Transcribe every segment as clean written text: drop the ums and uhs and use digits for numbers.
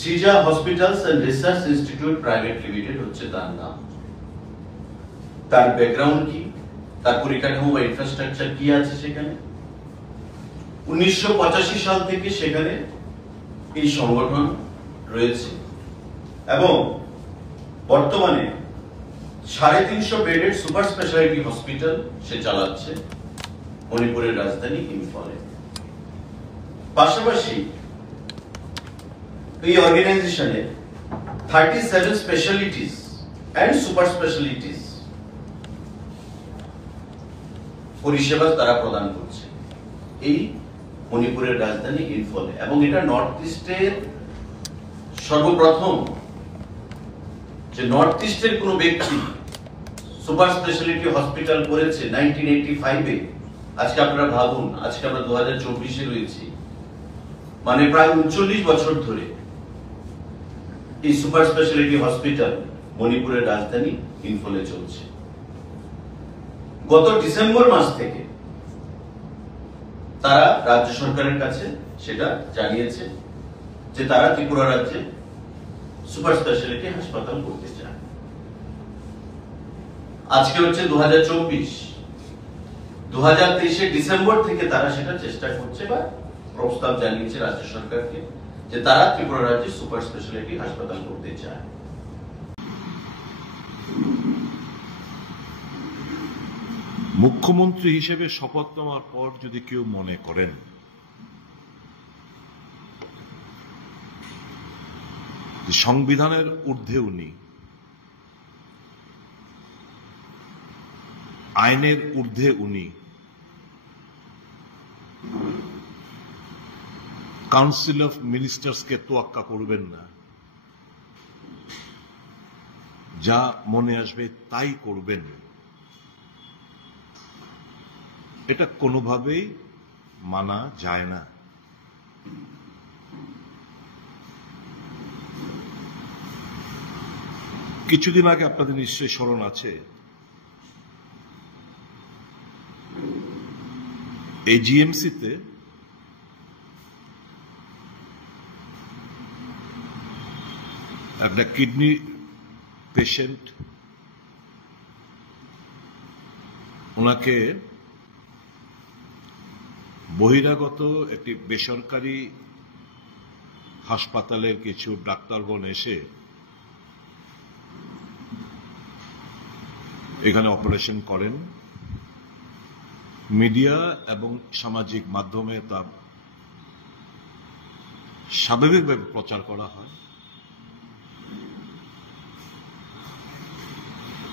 সিজা hospitals and research institute private limited হচ্ছে তার নাম। তার ব্যাকগ্রাউন্ড কি, তার পরিকাঠামো বা ইনফ্রাস্ট্রাকচার কি আছে সেখানে। 1985 সাল থেকে সেখানে এই সংগঠন রয়েছে এবং বর্তমানে 350 বেডের সুপার স্পেশালিটি হসপিটাল সে চালাচ্ছে মণিপুরের রাজধানী ইম্ফলে। পাশাপাশি এই অর্গানাইজেশনে 37 স্পেশালিটিস এন্ড সুপার স্পেশালিটিস পরিষেবা তারা প্রদান করছে এই মণিপুরের রাজধানী ইম্ফলে। এবং এটা নর্থ ইস্টের সর্বপ্রথম যে নর্থ ইস্টের কোন ব্যক্তি সুপার স্পেশালিটি হসপিটাল করেছে 1985-এ। আজকে আপনারা ভাবুন, আজকে আমরা 2024-এ রয়েছি, মানে প্রায় 39 বছর ধরে এই সুপার স্পেশালিটি হসপিটাল মণিপুরের রাজধানী ইম্ফলে চলছে। গত ডিসেম্বর মাস থেকে তারা রাজ্য সরকারের কাছে সেটা জানিয়েছে যে তারা ত্রিপুরা রাজ্যে সুপার স্পেশালিটি হাসপাতাল করতে চায়। আজকে হচ্ছে 2024, 2023 ডিসেম্বর থেকে তারা সেটা চেষ্টা করছে বা প্রস্তাব জানিয়েছে রাজ্য সরকারকে যে তারা ত্রিপুরা রাজ্যে সুপার স্পেশালিটি হাসপাতাল করতে চায়। মুখ্যমন্ত্রী হিসেবে শপথ নেওয়ার পর যদি কেউ মনে করেন সংবিধানের ঊর্ধ্বে উনি, আইনের ঊর্ধ্বে উনি, কাউন্সিল অফ মিনিস্টার্সকে তোয়াক্কা করবেন না, যা মনে আসবে তাই করবেন, এটা কোনোভাবেই মানা যায় না। কিছুদিন আগে আপনাদের নিশ্চয়ই স্মরণ আছে, এজিএমসিতে একটা কিডনি পেশেন্ট, ওনাকে বহিরাগত একটি বেসরকারি হাসপাতালের কিছু ডাক্তারগণ এসে এখানে অপারেশন করেন। মিডিয়া এবং সামাজিক মাধ্যমে তা স্বাভাবিকভাবে প্রচার করা হয়।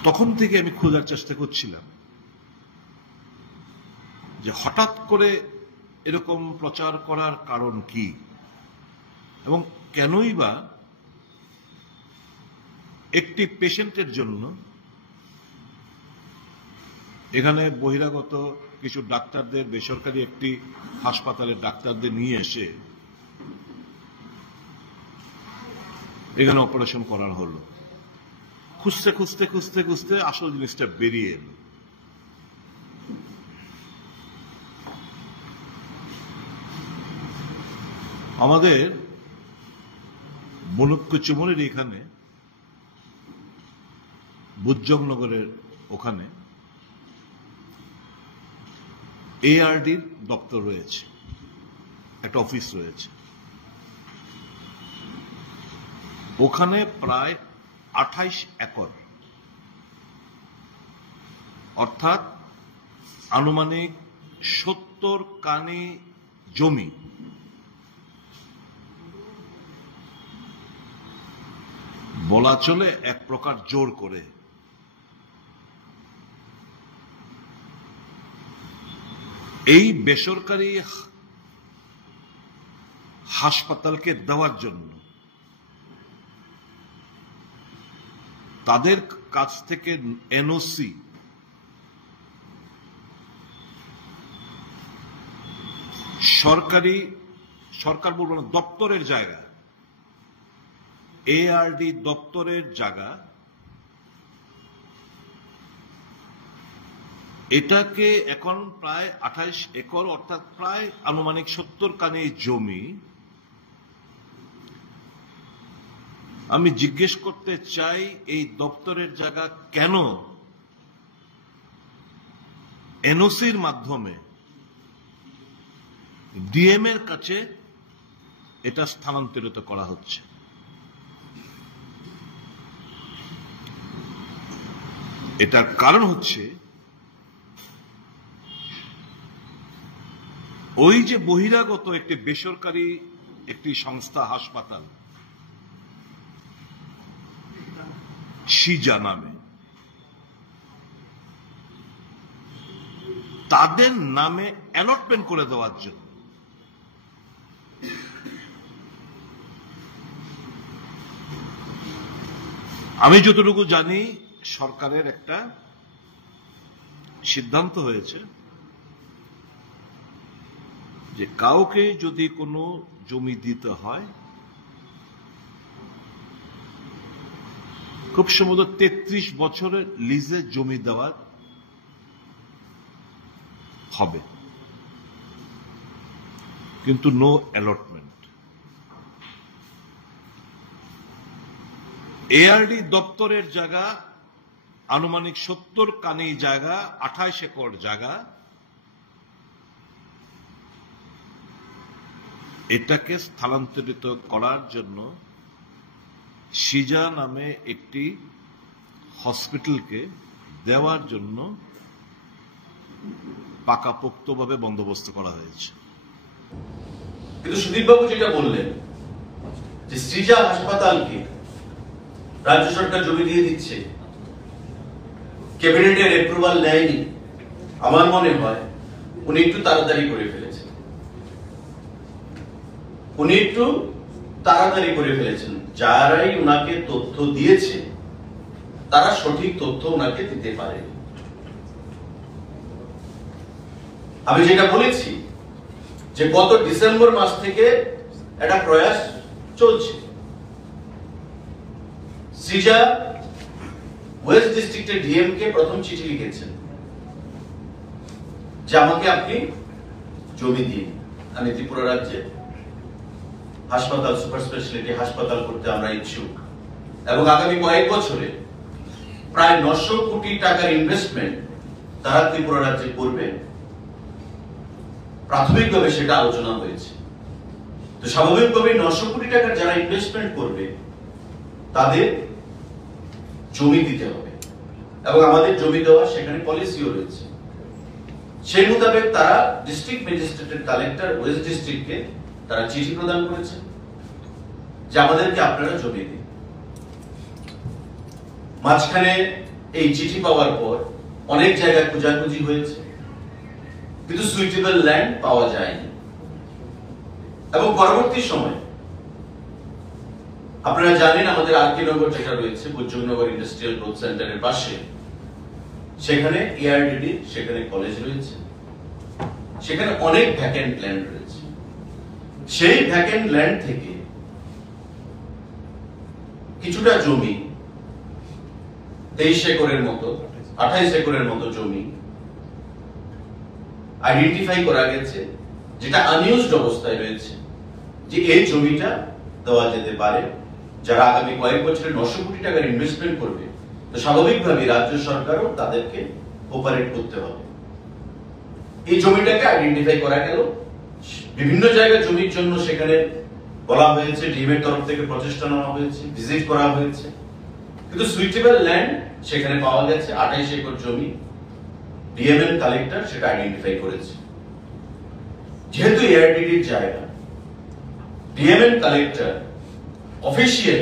তখন থেকে আমি খোঁজার চেষ্টা করছিলাম যে হঠাৎ করে এরকম প্রচার করার কারণ কি এবং কেনই বা একটি পেশেন্টের জন্য এখানে বহিরাগত কিছু ডাক্তারদের, বেসরকারি একটি হাসপাতালের ডাক্তারদের নিয়ে এসে এখানে অপারেশন করার হলো। খুঁজতে খুঁজতে খুঁজতে খুঁজতে আসল জিনিসটা বেরিয়ে এলো। আমাদের বনুকুচুমনির এখানে বুজ্জংনগরের ওখানে এআরডির দপ্তর রয়েছে, একটা অফিস রয়েছে। ওখানে প্রায় 28 একর, অর্থাৎ আনুমানিক 70 কানি জমি বলা চলে এক প্রকার জোর করে এই বেসরকারি হাসপাতালকে দেওয়ার জন্য তাদের কাছ থেকে এনওসি সরকার বলবো না, দপ্তরের জায়গা, এআরডি দপ্তরের জায়গা, এটাকে এখন প্রায় 28 একর অর্থাৎ প্রায় আনুমানিক 70 কানি জমি আমি জিজ্ঞেস করতে চাই এই দপ্তরের জায়গা কেন এনওসির মাধ্যমে ডিএম এর কাছে এটা স্থানান্তরিত করা হচ্ছে। এটার কারণ হচ্ছে ওই যে বহিরাগত একটি বেসরকারি একটি সংস্থা হাসপাতাল সিজা নামে, তাদের নামে অ্যালটমেন্ট করে দেওয়ার জন্য আমি যতটুকু জানি সরকারের একটা সিদ্ধান্ত হয়েছে যে কাউকে যদি কোনো জমি দিতে হয় খুব সম্ভবত 33 বছরের লিজে জমি দেওয়ার হবে, কিন্তু নো অ্যালটমেন্ট। এআরডি দপ্তরের জায়গা আনুমানিক 70 কানি জায়গা, 28 একর জায়গা, এটাকে স্থানান্তরিত করার জন্য সিজা নামে একটি হসপিটালকে দেওয়ার জন্য পাকাপোক্তভাবে বন্দোবস্ত করা হয়েছে। কিন্তু সুদীপবাবু যেটা বললেন যে সিজা হাসপাতালকে রাজ্য সরকার জমি দিয়ে দিচ্ছে, ক্যাবিনেটের অ্যাপ্রুভাল নেয়নি, আমার মনে হয় উনি একটু তাড়াতাড়ি করে ফেলেছেন। যারাই উনাকে তথ্য দিয়েছে তারা সঠিক তথ্য উনাকে দিতে পারে। আমি যেটা বলেছি যে গত ডিসেম্বর মাস থেকে একটা প্রয়াস চলছে। সিজা ওয়েস্ট ডিস্ট্রিক্টের ডিএম কে প্রথম চিঠি লিখেছেন যে আমাকে আপনি জমি দিন, আমি ত্রিপুরা রাজ্যে হাসপাতাল, সুপার স্পেশালিটি হাসপাতাল করতে আমরা ইচ্ছুক, এবং আগামী কয়েক বছরে প্রায় 900 কোটি টাকার ইনভেস্টমেন্ট তারা ত্রিপুরা রাজ্যে করবে। প্রাথমিকভাবে সেটা আলোচনা হয়েছে। তো স্বাভাবিকভাবে 900 কোটি টাকার যারা ইনভেস্টমেন্ট করবে তাদের জমি দিতে হবে, এবং আমাদের জমি দেওয়া সেখানে পলিসিও রয়েছে। সেই মোতাবেক তারা ডিস্ট্রিক্ট ম্যাজিস্ট্রেটের কালেক্টর ওয়েস্ট ডিস্ট্রিক্টকে তারা চিঠি প্রদান করেছে যে আমাদেরকে আপনারা জমি দিন। মাঝখানে এই চিঠি পাওয়ার পর অনেক জায়গায় খোঁজাখুঁজি হয়েছে, কিন্তু সুইটেবল ল্যান্ড পাওয়া যায়নি। এবং পরবর্তী সময় আপনারা জানেন আমাদের আরকে নগর যেটা রয়েছে বুজ্জনগর ইন্ডাস্ট্রিয়াল গ্রোথ সেন্টারের পাশে, সেখানে এআরডিডি, সেখানে কলেজ রয়েছে, সেখানে অনেক ভ্যাকেন্ট ল্যান্ড রয়েছে। সেই ভ্যাকেন্ট ল্যান্ড থেকে কিছুটা জমি 23 একরের মতো, 28 একরের মতো জমি আইডেন্টিফাই করা গেছে, যেটা আনইউজড অবস্থায় রয়েছে, যে এই জমিটা দেওয়া যেতে পারে। যারা আগামী কয়েক বছরে 900 কোটি টাকার ইনভেস্টমেন্ট করবে, তো স্বাভাবিকভাবে রাজ্য সরকারও তাদেরকে অপারেট করতে হবে। এই জমিটাকে আইডেন্টিফাই করা গেল। বিভিন্ন জায়গায় জমির জন্য সেখানে বলা হয়েছে, ডিএম এর তরফ থেকে প্রচেষ্টা নেওয়া হয়েছে, ভিজিট করা হয়েছে, কিন্তু সুইটেবল ল্যান্ড সেখানে পাওয়া গেছে 28 একর জমি। ডিএম এর কালেক্টর সেটা আইডেন্টিফাই করেছে। যেহেতু এআরডিডির জায়গা, ডিএম এর কালেক্টর অফিসিয়াল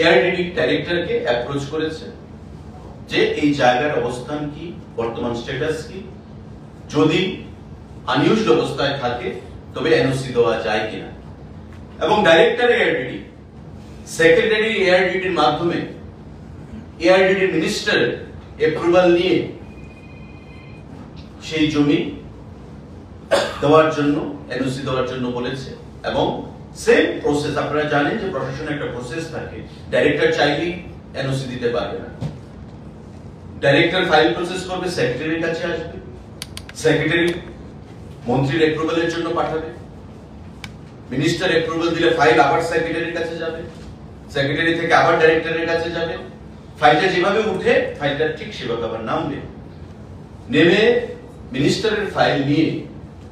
এআরডিডি ডাইরেক্টরকে অ্যাপ্রোচ করেছে যে এই জায়গার অবস্থান কি, বর্তমান স্ট্যাটাস কি, যদি আনইউজড অবস্থায় থাকে তবে এনওসি দেওয়া যায় কিনা। এবং ডাইরেক্টর এআরডিডি সেক্রেটারি এআরডিডির মাধ্যমে এআরডিডি মিনিস্টার অ্যাপ্রুভাল নিয়ে সেই জমি দেওয়ার জন্য, এনওসি দেওয়ার জন্য বলেছে। এবং সেম প্রসেস, আপনারা জানেন যে প্রশাসনে একটা প্রসেস থাকে, ডাইরেক্টর চাইলেই এনওসি দিতে পারবে না। ডাইরেক্টর ফাইল প্রসেস করবে, সেক্রেটারির কাছে আসবে, সেক্রেটারি মন্ত্রীর অ্যাপ্রুভালের জন্য পাঠাবে, মিনিস্টার অ্যাপ্রুভাল দিলে ফাইল আবার সেক্রেটারির কাছে যাবে, সেক্রেটারি থেকে আবার ডাইরেক্টরের কাছে যাবে, ফাইলটা যেভাবে উঠে ফাইলটা ঠিক সেভাবে আবার নামবে, নেমে মিনিস্টারের ফাইল নিয়ে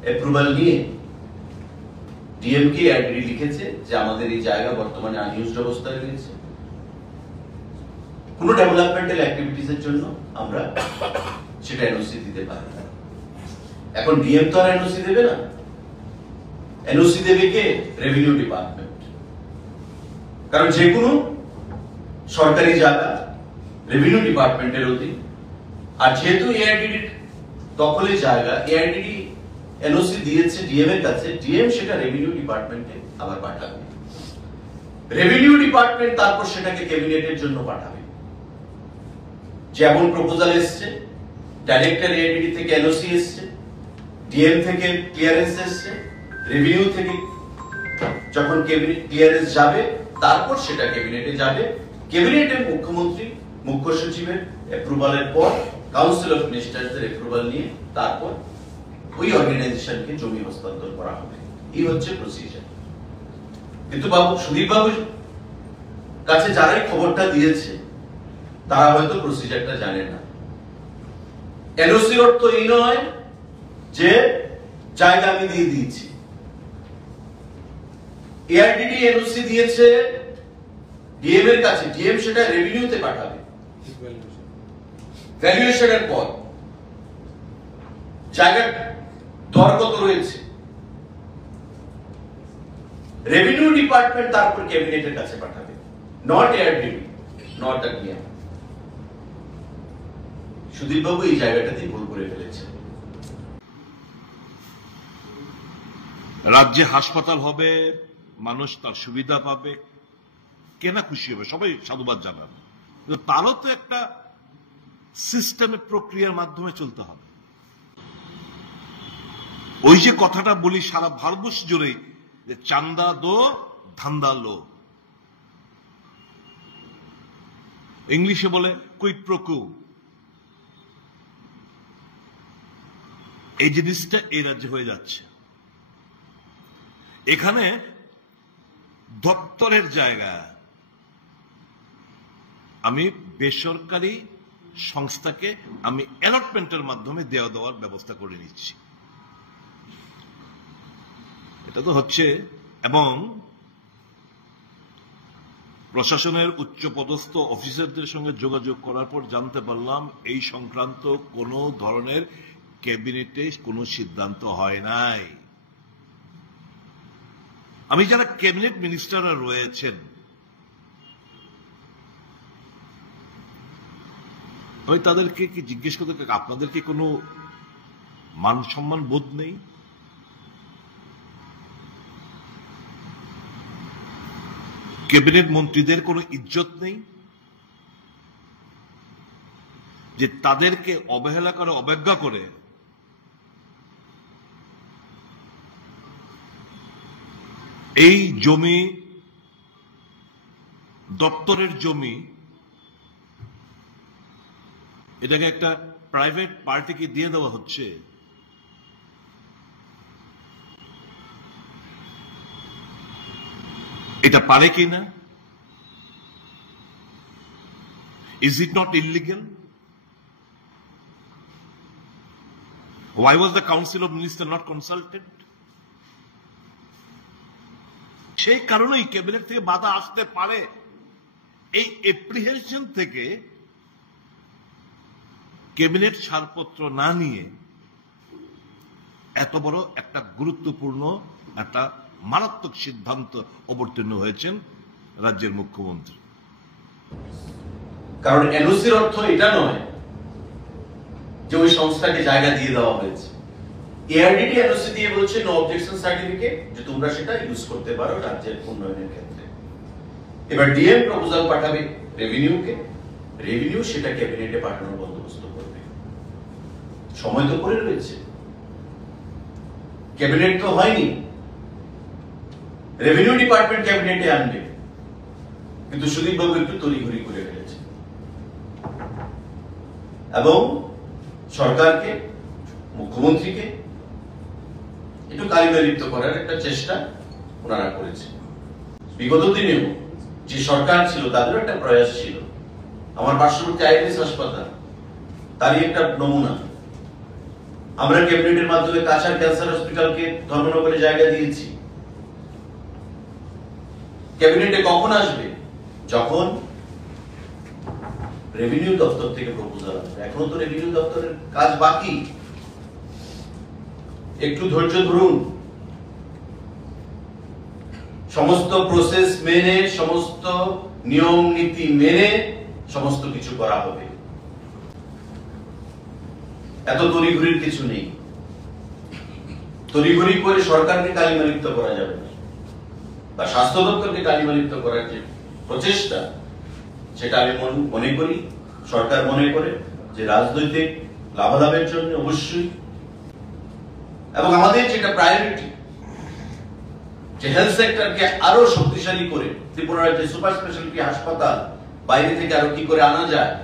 অ্যাপ্রুভাল নিয়ে ডিএমকে আইডি লিখেছে যে আমাদের এই জায়গা বর্তমানে আনইউজড অবস্থায় রয়েছে, কোনো ডেভেলপমেন্টাল অ্যাক্টিভিটিস এর জন্য আমরা সেটা এনওসি দিতে পারি না। এখন ডিএম তো আর এনওসি দেবে না, এনওসি দেবে কে? Revenue department. কারণ যে কোনো সরকারি জায়গা রেভিনিউ ডিপার্টমেন্টের অধীন, আর যেহেতু এআইডিডি দখলের জায়গা, এআইডিডি এনওসি দিয়েছে ডিএম এর কাছে, ডিএম সেটা রেভিনিউ ডিপার্টমেন্টে আবার পাঠাবে, রেভিনিউ ডিপার্টমেন্ট তারপর সেটাকে ক্যাবিনেটের জন্য পাঠাবে। যেমন প্রপোজাল এসছে, ডাইরেক্টর এআইডিডি থেকে এনওসি এসছে, ডিএম থেকে ক্লিয়ারেন্স এসছে, রেভিনিউ থেকে যখন ক্যাবিনেট ক্লিয়ারেন্স যাবে তারপর সেটা ক্যাবিনেটে যাবে, ক্যাবিনেটের মুখ্যমন্ত্রী মুখ্য সচিবের অ্যাপ্রুভালের পর কাউন্সিল অফ মিনিস্টারদের অ্যাপ্রুভাল নিয়ে তারপর ওই অর্গানাইজেশনকে জমি হস্তান্তর করা হবে। এই হচ্ছে প্রসিজার। কিন্তু বাবু সুদীপ বাবুর কাছে যারাই খবরটা দিয়েছে তারা হয়তো প্রসিজারটা জানে না। এনওসির অর্থ এই নয় যে জায়গা আমি দিয়ে দিয়েছি। এআইডিডি এনওসি দিয়েছে ডিএম এর কাছে, ডিএম সেটা রেভিনিউতে পাঠাবে ভ্যালুয়েশনের পর, জায়গার দর কত রয়েছে, রেভিনিউ ডিপার্টমেন্ট তারপর ক্যাবিনেটের কাছে পাঠাবে, not AIDD, not the DM. Sudip babu এই জায়গাটাতে ভুল করে ফেলেছে। রাজ্যে হাসপাতাল হবে, মানুষ তার সুবিধা পাবে, কেনা খুশি হবে, সবাই সাধুবাদ জানাবে, কিন্তু তারও তো একটা সিস্টেমের প্রক্রিয়ার মাধ্যমে চলতে হবে। ওই যে কথাটা বলি সারা ভারতবর্ষ জুড়েই, যে চান্দা দো ধান্দা লো, ইংলিশে বলে কুইট প্রো, এই জিনিসটা এই রাজ্যে হয়ে যাচ্ছে। এখানে দপ্তরের জায়গা আমি বেসরকারি সংস্থাকে আমি অ্যালটমেন্টের মাধ্যমে দেওয়ার ব্যবস্থা করে নিচ্ছি, এটা তো হচ্ছে। এবং প্রশাসনের উচ্চপদস্থ অফিসারদের সঙ্গে যোগাযোগ করার পর জানতে পারলাম এই সংক্রান্ত কোনো ধরনের ক্যাবিনেটে কোনো সিদ্ধান্ত হয় নাই। আমি যারা ক্যাবিনেট মিনিস্টাররা রয়েছেন, আমি তাদেরকে কি জিজ্ঞেস করতে, আপনাদের কি কোনো মান সম্মান বোধ নেই? ক্যাবিনেট মন্ত্রীদের কোনো ইজ্জত নেই যে তাদেরকে অবহেলা করে, অবজ্ঞা করে এই জমি, দপ্তরের জমি, এটাকে একটা প্রাইভেট পার্টিকে দিয়ে দেওয়া হচ্ছে। এটা পারে কিনা? Is it not illegal? Why was the Council of Ministers not consulted? সেই কারণেই ক্যাবিনেট থেকে বাধা আসতে পারে। এই এপ্রিহেনশন থেকে ক্যাবিনেট ছাড়পত্র না নিয়ে এত বড় একটা গুরুত্বপূর্ণ একটা মারাত্মক সিদ্ধান্ত অবতীর্ণ হয়েছেন রাজ্যের মুখ্যমন্ত্রী। কারণ এনওসির অর্থ এটা নয় যে ওই সংস্থাকে জায়গা দিয়ে দেওয়া হয়েছে। এআরডিডি এনওসি দিয়ে বলছে নো অবজেকশন সার্টিফিকেট, যে তোমরা সেটা ইউজ করতে পারো রাজ্যের উন্নয়নের ক্ষেত্রে। এবার ডিএম প্রপোজাল পাঠাবে রেভিনিউকে, রেভিনিউ সেটা ক্যাবিনেটে পাঠানোর বন্দোবস্ত করবে। সময় তো পড়ে রয়েছে, ক্যাবিনেট তো হয়নি, রেভিনিউ ডিপার্টমেন্ট ক্যাবিনেটে আনবে, কিন্তু সুদীপ বাবু একটু তড়িঘড়ি করে ফেলেছে এবং সরকারকে, মুখ্যমন্ত্রীকে একটু কালিমালিপ্ত করার একটা চেষ্টা ওনারা করেছে। বিগত দিনেও যে সরকার ছিল তাদেরও একটা প্রয়াস ছিল। আমার পার্শ্ববর্তী আইএলএস হাসপাতাল তারই একটা নমুনা। আমরা ক্যাবিনেটের মাধ্যমে কাছাড় ক্যান্সার হসপিটালকে ধর্মনগরে জায়গা দিয়েছি। ক্যাবিনেটে কখন আসবে? যখন রেভিনিউ দপ্তর থেকে প্রপোজাল আসবে। এখনো তো রেভিনিউ দপ্তরের কাজ বাকি, একটু ধৈর্য ধরুন। সমস্ত প্রসেস মেনে, সমস্ত নিয়ম নীতি মেনে সমস্ত কিছু করা হবে। এত তড়িঘড়ির কিছু নেই। তড়িঘড়ি করে সরকারকে কালিমালিপ্ত করা যাবে না, বা স্বাস্থ্য দপ্তরকে কালিমালিপ্ত করার যে প্রচেষ্টা, সেটা আমি মনে করি সরকার মনে করে যে রাজনৈতিক লাভালাভের জন্য অবশ্যই। এবং আমাদের যেটা প্রায়োরিটি, যে হেলথ সেক্টরকে আরো শক্তিশালী করে ত্রিপুরার যে সুপার স্পেশালিটি হাসপাতাল বাইরে থেকে আরো কি করে আনা যায়,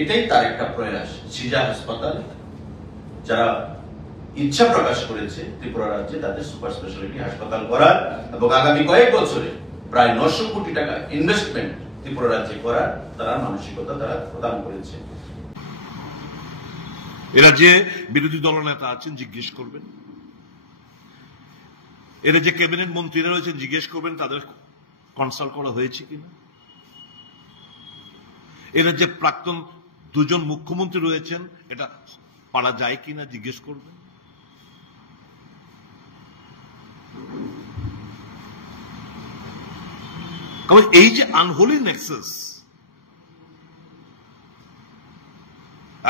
এটাই তার একটা প্রয়াস। সিজা হাসপাতাল যারা ইচ্ছা প্রকাশ করেছে ত্রিপুরা রাজ্যে তাদের সুপার স্পেশালিটি হাসপাতাল করার, এবং আগামী কয়েক বছরে প্রায় 900 কোটি টাকা ইনভেস্টমেন্ট ত্রিপুরা রাজ্যে করার তারা মানসিকতা তারা প্রদান করেছে। এরা যে বিরোধী দলনেতা আছেন জিজ্ঞেস করবেন, এরা যে ক্যাবিনেট মন্ত্রীরা রয়েছেন জিজ্ঞেস করবেন তাদের কনসাল্ট করা হয়েছে কিনা। এরা যে প্রাক্তন দুজন মুখ্যমন্ত্রী রয়েছেন এটা পারা যায় কিনা জিজ্ঞেস করবেন। কারণ এই যে আনহোলি নেক্সাস,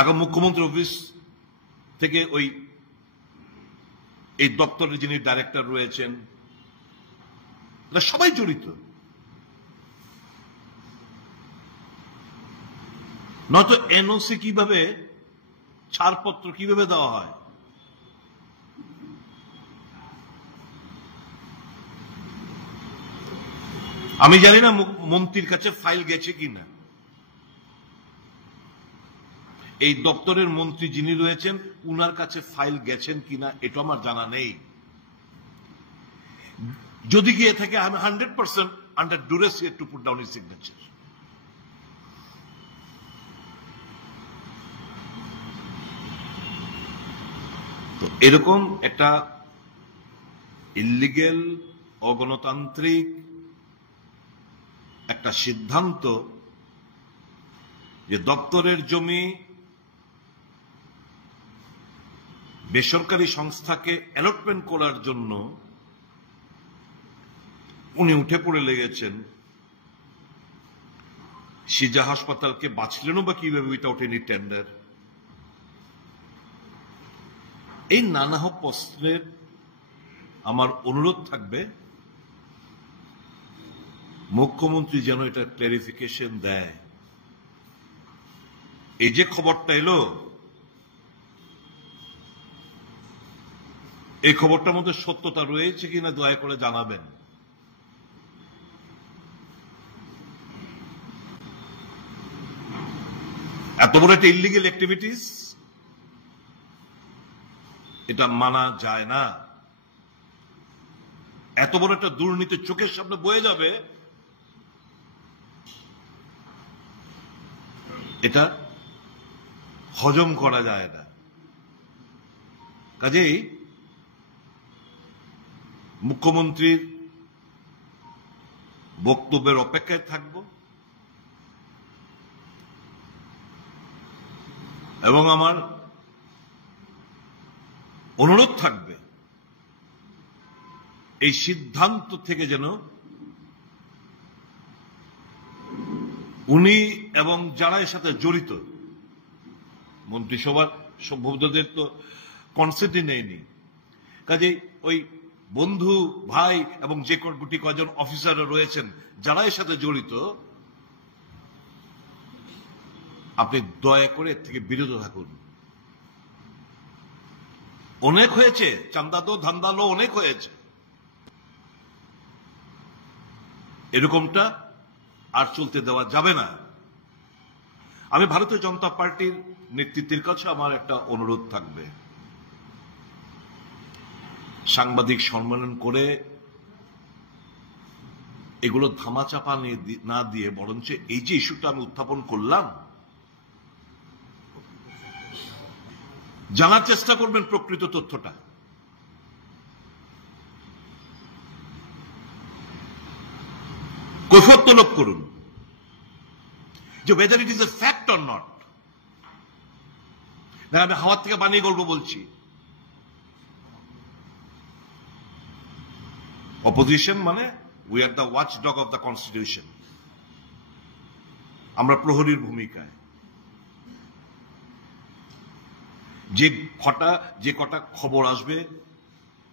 এখন মুখ্যমন্ত্রী অফিস থেকে এই দপ্তরের যিনি ডাইরেক্টর রয়েছেন সবাই জড়িত। নয়তো এনওসি কিভাবে, ছাড়পত্র কিভাবে দেওয়া হয়? আমি জানি না মন্ত্রীর কাছে ফাইল গেছে কিনা। এই দপ্তরের মন্ত্রী যিনি রয়েছেন উনার কাছে ফাইল গেছেন কিনা এটা আমার জানা নেই। যদি গিয়ে থাকে আমি 100% under duress to put down his signature. তো এরকম একটা ইলিগেল, অগণতান্ত্রিক একটা সিদ্ধান্ত যে দপ্তরের জমি বেসরকারি সংস্থাকে অ্যালটমেন্ট করার জন্য উনি উঠে পড়ে লেগেছেন। সিজা হাসপাতালকে বাঁচলেনও বা কিভাবে উইথাউট এনি টেন্ডার। এই নানা প্রশ্নের আমার অনুরোধ থাকবে মুখ্যমন্ত্রী যেন এটা ক্লারিফিকেশন দেয়। এই যে খবরটা এলো, এই খবরটার মধ্যে সত্যতা রয়েছে কিনা দয়া করে জানাবেন। এত বড় একটা ইলিগেল অ্যাক্টিভিটিস, এটা মানা যায় না। এত বড় একটা দুর্নীতি চোখের সামনে বয়ে যাবে, এটা হজম করা যায় না। কাজেই মুখ্যমন্ত্রীর বক্তব্যের অপেক্ষায় থাকব এবং আমার অনুরোধ থাকবে এই সিদ্ধান্ত থেকে যেন উনি এবং যারা এর সাথে জড়িত, মন্ত্রিসভার সভ্যদের তো কনসেন্টই নেয়নি, কাজেই ওই বন্ধু ভাই এবং যে গুটি কজন অফিসার রয়েছেন যারা এর সাথে জড়িত, আপনি দয়া করে এর থেকে বিরত থাকুন। অনেক হয়েছে, চান্দা দো ধান্দা লো, অনেক হয়েছে। এরকমটা আর চলতে দেওয়া যাবে না। আমি ভারতীয় জনতা পার্টির নেতৃত্বের কাছে আমার একটা অনুরোধ থাকবে, সাংবাদিক সম্মেলন করে এগুলো ধামাচাপা না দিয়ে বরঞ্চ এই যে ইস্যুটা আমি উত্থাপন করলাম, জানার চেষ্টা করবেন প্রকৃত তথ্যটা। কৈফিয়ত তলব করুন যে whether it is a fact or not। আমি হাওয়ার থেকে বানিয়ে গল্প বলছি। অপোজিশন মানে we are the watch dog of the constitution. আমরা প্রহরীর ভূমিকায়। যে কটা খবর আসবে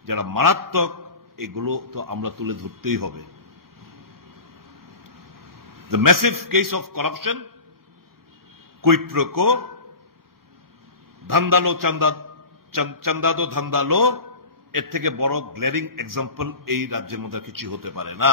যারা মারাত্মক, এগুলো তো আমরা তুলে ধরতেই হবে। The massive case of corruption, quid pro quo, ধান্দালো চান্দাদো ধান্দালো, এর থেকে বড় গ্লেরিং এক্সাম্পল এই রাজ্যের মধ্যে কিছু হতে পারে না।